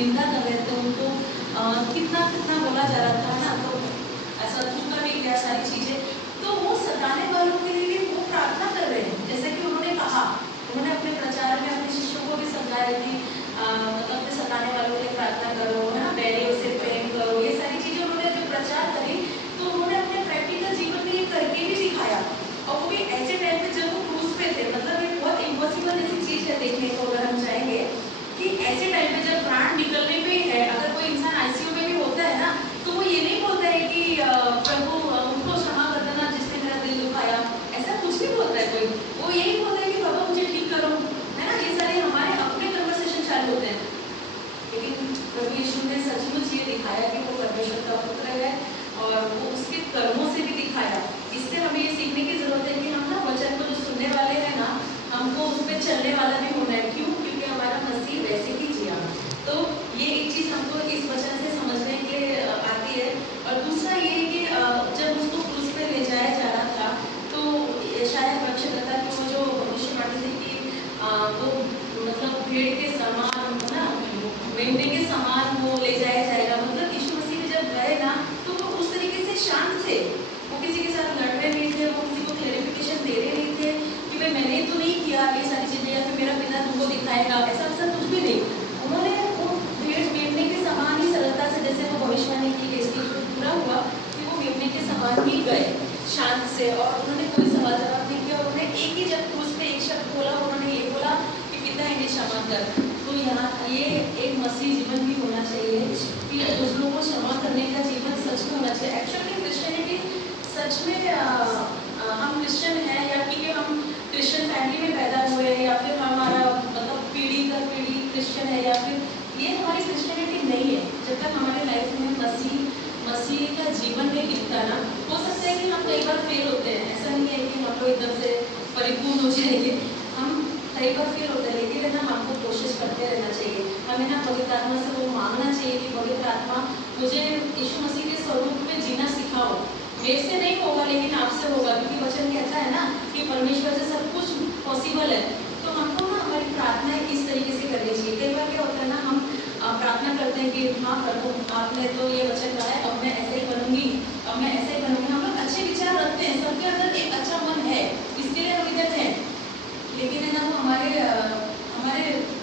निंदा कर रहे थे, उनको कितना कितना बोला जा रहा था ना, तो ऐसा थूका भी गया सारी चीज़ें। तो वो सताने वालों के लिए भी वो प्रार्थना कर रहे हैं, जैसे कि उन्होंने कहा, उन्होंने अपने प्रचार में अपने शिष्यों को भी समझाया कि मतलब सताने वालों के लिए प्रार्थना करो, है ना, बैरियों से प्रेम करो, ये सारी चीज़ें उन्होंने जब प्रचार करी तो उन्होंने अपने प्रैक्टिकल जीवन में ये करके भी दिखाया। और वो भी ऐसे टाइम पे जब वो क्रूज पे थे, मतलब ये बहुत इम्पॉसिबल ऐसी चीज़ है देखने को अगर हम चाहेंगे कि ऐसे टाइम पे जब प्राण निकलने पे ही है, अगर कोई इंसान आईसीयू में भी होता है ना, तो वो ये नहीं बोलता है कि प्रभु उनको क्षमा कर देना जिसने मेरा दिल दुखाया, ऐसा कुछ नहीं बोलता है कोई। वो यही बोलता है कि बाबा मुझे ठीक करो, है ना, ये सारे हमारे अपने कन्वर्सेशन चालू होते हैं। लेकिन प्रभु यीशु ने सचमुच ये दिखाया कि वो परमेश्वर का पुत्र है और वो उसके कर्मों से भी दिखाया। इससे हमें ये सीखने की जरूरत है कि हम ना वचन को जो सुनने वाले हैं ना, हमको उस पर चलने वाला भी होना है। क्यों? क्योंकि हमारा मसीह वैसे ही जिया। तो ये एक चीज़ हमको इस वचन से समझने के आती है। और दूसरा ये है कि जब उसको क्रूस पे ले जाया जा रहा था तो शायद आवश्यकता कि वो जो भविष्यवाणी थी कि वो मतलब भेड़ के समान, है ना, मेंढे के समान वो ले जाया जाएगा। मतलब यीशु मसीह में जब गए ना तो वो उस तरीके से शांत थे, वो किसी के साथ लड़ रहे नहीं थे, वो किसी को क्लेरिफिकेशन दे रहे नहीं थे कि भाई मैंने तो नहीं किया ये सारी चीज़ें या फिर मेरा पिता तुमको दिखाएगा, ऐसा कुछ भी नहीं। उन्होंने वो भेड़ मेमने के समान ही सरलता से, जैसे वो भविष्यवाणी की गई इसकी पूरा हुआ कि वो मेमने के समान ही गए शांत से, और उन्होंने कोई सवाल जवाब नहीं किया। उन्होंने एक ही जब क्रूस पे एक शब्द बोला, उन्होंने ये बोला कि पिता इन्हें क्षमा कर। तो यहाँ ये एक मसीह जीवन भी होना चाहिए कि दूसरों को क्षमा करने का जीवन सच में होना चाहिए। एक्चुअली क्रिश्चियनिटी सच में हम क्रिश्चियन हैं या क्योंकि हम क्रिश्चियन फैमिली में पैदा हुए या फिर हमारा मतलब पीढ़ी दर पीढ़ी क्रिश्चियन है, या फिर ये हमारी क्रिश्चियनिटी नहीं है जब तक हमारे लाइफ में मसीह का जीवन नहीं दिखता ना। हो सकता है कि हम कई बार फेल होते हैं, ऐसा नहीं है कि हम लोग एकदम से परिपूर्ण हो जाएंगे, हम कई बार फेल होते हैं, लेकिन है ना हमको कोशिश करते रहना चाहिए। हमें ना पवित्र आत्मा से वो मांगना चाहिए कि पवित्र आत्मा मुझे यीशु मसीह के स्वरूप में जीना सिखाओ। मेरे से नहीं होगा लेकिन आपसे होगा, क्योंकि वचन कहता है ना कि परमेश्वर से सब कुछ पॉसिबल है। तो हमको ना हमारी प्रार्थनाएं इस तरीके से करनी चाहिए। कई बार क्या होता है ना, हम प्रार्थना करते हैं कि हाँ प्रभु आपने तो ये वचन कहा है, अब मैं ऐसे ही करूँगी, अब मैं ऐसे ही करूँगी। हम लोग अच्छे विचार रखते हैं, सबके अंदर एक अच्छा मन है, इसके लिए हम इधर हैं, लेकिन है ना वो हमारे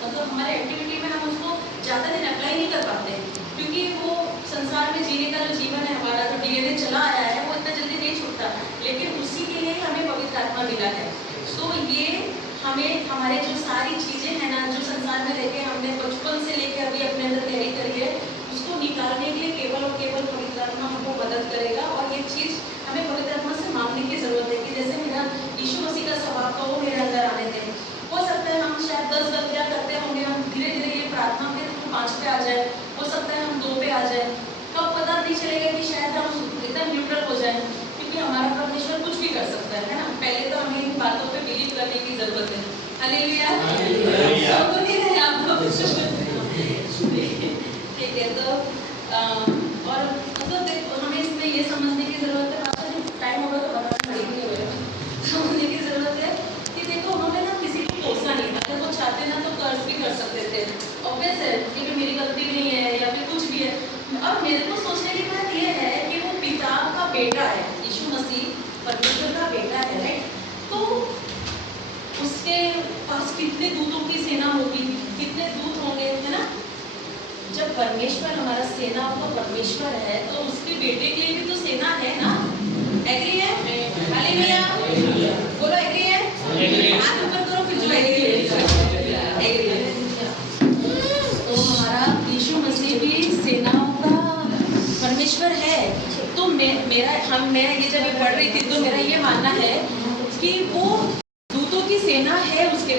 मतलब हमारे एक्टिविटी में हम उसको ज़्यादा दिन अप्लाई नहीं कर पाते, क्योंकि वो संसार में जीने का जो जीवन है हमारा, जो डीएनए चला आया है, वो इतना जल्दी नहीं छूटता, लेकिन उसी के लिए हमें पवित्र आत्मा मिला है। तो ये हमें हमारे जो सारी चीज़ें हैं ना, जो संसार में लेके हमने बचपन से लेके अभी अपने अंदर कैरी करी है, उसको निकालने के लिए केवल और केवल पवित्र आत्मा हमको मदद करेगा। और ये चीज़ हमें पवित्र आत्मा से मांगने की जरूरत है कि जैसे मेरा यीशु मसीह का स्वभाव था वो मेरे अंदर आने दें। हो सकता है हम शायद 10 गलतियाँ करते होंगे, हम धीरे धीरे ये प्रार्थना के थ्रू 5 पे आ जाए, हो सकता है हम 2 पे आ जाए, कब पता नहीं चलेगा कि शायद हम एकदम न्यूट्रल हो जाए, क्योंकि हमारा परमेश्वर कुछ भी कर सकता है ना। पहले तो हमें इन बातों पे बिलीव करने की जरूरत है। हालेलुया। सबको नहीं रहे आप लोग ठीक है। तो और मतलब देखो हमें इसमें ये समझने की जरूरत है, टाइम होगा तो बताना पड़ेगी, समझने की जरूरत है कि देखो हमें ना किसी को कोसना नहीं, अगर वो चाहते ना तो कर्ज भी कर सकते थे, ऑब्वियस है कि मेरी गलती नहीं है या फिर कुछ भी है। अब मेरे को सोचने की बात ये है कि वो पिता का बेटा है, यीशु मसीह परमेश्वर का बेटा है, राइट। तो उसके पास कितने दूतों की सेना होगी, कितने दूत होंगे, है ना। जब परमेश्वर हमारा सेना का परमेश्वर है तो उसके बेटे के लिए भी तो सेना है ना। एग्री है? हालेलुया। बोलो एग्री है? हाथ ऊपर करो फिर जो एग्री है। एग्री है। तो हमारा यीशु मसीह भी सेनाओं का परमेश्वर है। तो मैं ये जब पढ़ रही थी तो मेरा ये मानना है कि वो दूतों की सेना है उसके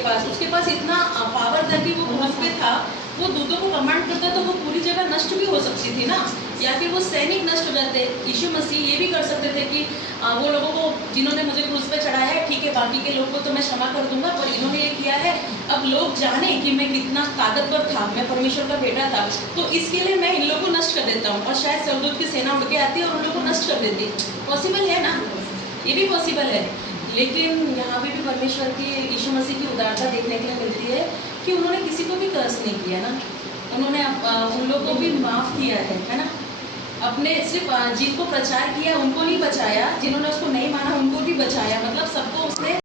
पास इतना पावर था कि वो क्रूस पे था, वो दूतों को कमांड करता तो वो पूरी जगह नष्ट भी हो सकती थी ना, या फिर वो सैनिक नष्ट हो जाते। यीशु मसीह ये भी कर सकते थे कि वो लोगों को जिन्होंने मुझे क्रूस पे चढ़ाया है, ठीक है, बाकी के लोगों को तो मैं क्षमा कर दूंगा, पर इन्होंने ये किया है, अब लोग जाने कि मैं कितना ताकतवर था, मैं परमेश्वर का बेटा था, तो इसके लिए मैं इन लोगों को नष्ट कर देता हूँ। और शायद स्वर्गदूत की सेना उड़ के आती है और उन लोगों को नष्ट कर देती। पॉसिबल है ना, ये भी पॉसिबल है। लेकिन यहाँ पे भी परमेश्वर की यीशु मसीह की उदारता देखने के लिए मिलती है कि उन्होंने किसी को भी कर्ज नहीं किया ना, उन्होंने उन लोगों को भी माफ़ किया है ना। अपने सिर्फ जिनको प्रचार किया उनको नहीं बचाया, जिन्होंने उसको नहीं माना उनको भी बचाया, मतलब सबको उसने